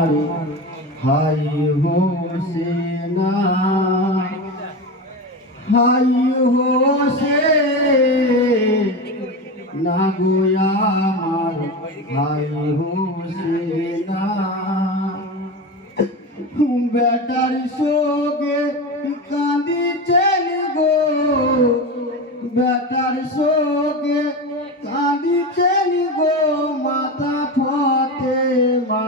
আমার high Hosena high Hosena গো আমার high Hosena better সোগে কাঁদিছেন গো better সোগে কাঁদিছেন গো মাতা ফাতেমা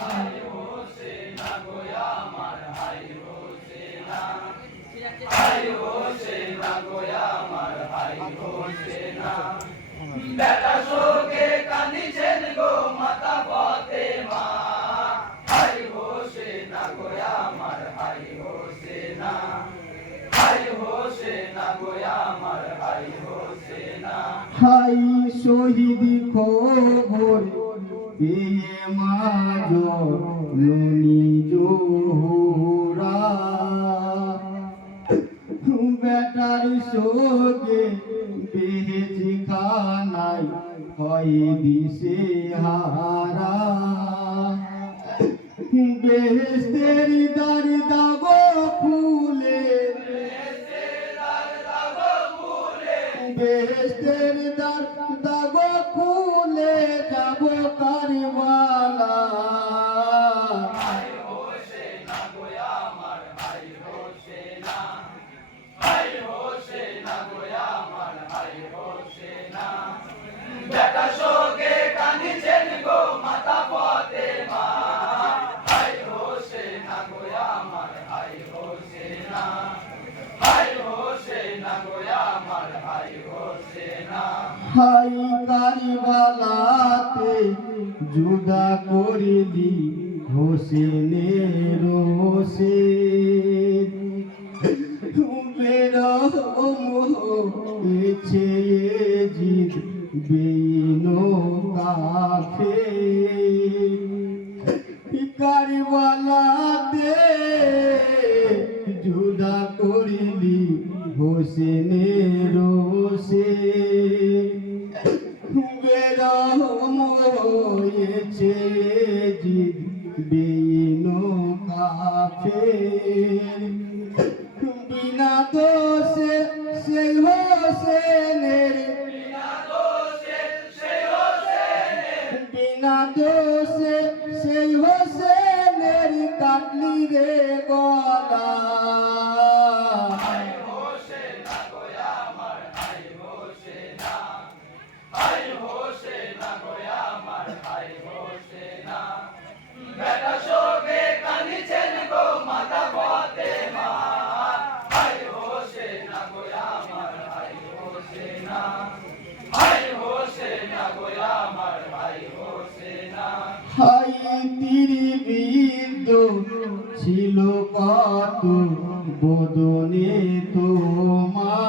হাই হোসেনা গো আমার হাই হোসেনা হাই হোসেনা গো আমার হাই হোসেনা বেটা শোকে কাঁদিছেন গো মাতা ফাতেমা হাই হোসেনা গো আমার হাই হোসেনা হাই হোসেনা গো আমার হাই হোসেনা হাই শহীদ খবর পেয়ে মা জননী জোহরা বেটার শোকে বেহেজ খানাই হয় দিশে হারা বেহেস্তের দ্বার দাগো খুলে বেহেস্তের দ্বার দাগো খুলে যাব কারবালা হাই হোসেনা গো আমার হাই হোসেনা হাই হোসেনা গো আমার হাই হোসেনা বেটা শোকে কাঁদিছেন গো মাতা ফাতেমা হাই হোসেনা গো আমার হাই হোসেনা হাই হোসেনা গো আমার হাই হোসেনা হাই কারবালাতে জুদা করিলি হোসেনের হোসেন বেরহম হয়েছে জিদ বেইনো কাফে কারবালাতে জুদা করিলি হোসেনের হোসেন বেরহম হয়েছে জিদ বেইনো কাফে বিনা দোষে সেই হোসেনের বিনা দোষে সেই হোসেনের কাটলি রে গলা হাই হোসেনা গো আমার হাই হোসেনা হাই হোসেনা গো আমার হাই হোসেনা বেটা শোকে কাঁদিছেন গো মাতা ফাতেমা হাই হোসেনা গো আমার হাই হোসেনা হাই হোসেনা গো আমার হাই হোসেনা হাই তীরবিদ্ধ ছিল কত বদনে তোমার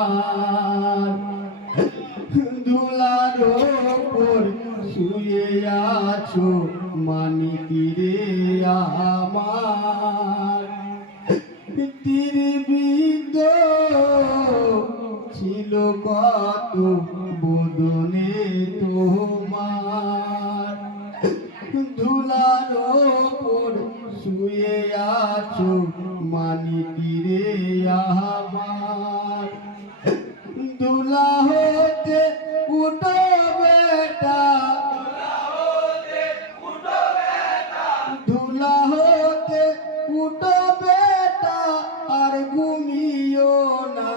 দুলার ওপর শুয়ে আছো মানিকিরে আমার তীরবিদ্ধ ছিল কত বদনে তোমার ধুলার ওপর শুয়ে আছো মানিকিরে আমার দুলা হতে উঠো বেটা ধুলা হতে উঠো বেটা আর ঘুমিও না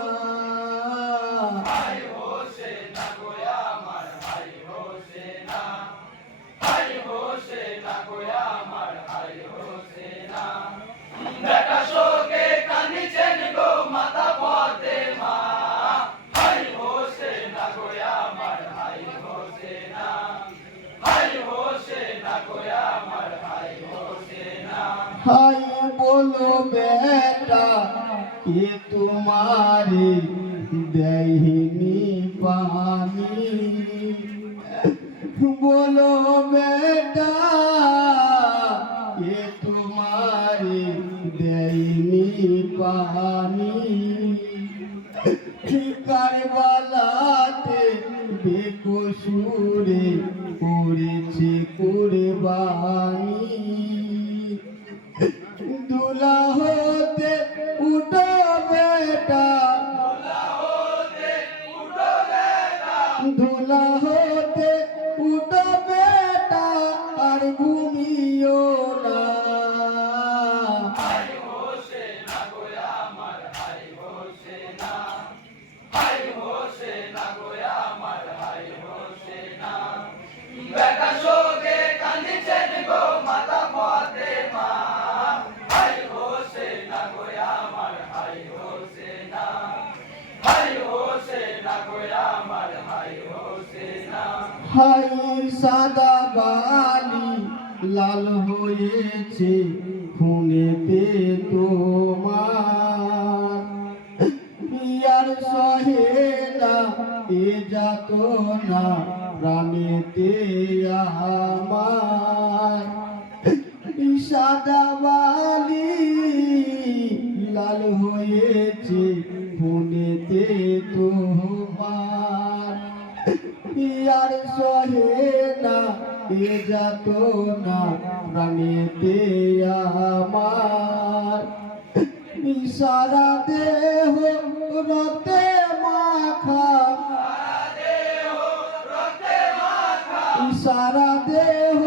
হাই হোসেনা গো আমার হাই হোসেনা হাই হোসেনা গো আমার হাই হোসেনা বেটা শোকে কাঁদিছেন গো মাতা ফাতেমা হাই হোসেনা গো আমার হাই হোসেনা হাই হোসেনা গো আমার হাই হোসেনা হাই বলো বেটা কে তোমারে দেয়নি পানি বলো বেটা কে তোমারে দেয়নি পানি কারবালাতে বেকসুরে করেছে কুরবানি আর ঘুমিও না। হাই হোসে না গো আমার হাই হোসে না, হাই হোসে না গো আমার হাই হোসে না। বেটা শোকে কান্দিছেন গো মাতা ফাতেমা, হাই হোসে না গো আমার হাই হোসে না, হাই হোসে না গো আমার হাই হোসে না। হাই সাদা বালি লাল হয়েছে খুনেতে তোমার, পিয়ার সহে না এ যাত না প্রাণেতে আমার। সাদা বালি লাল হয়েছে খুনেতে তোমার, পিয়ার সহে না এ যাত না প্রাণেতে আমার। সারা দেহ রক্তে মাখা, সারা দেহ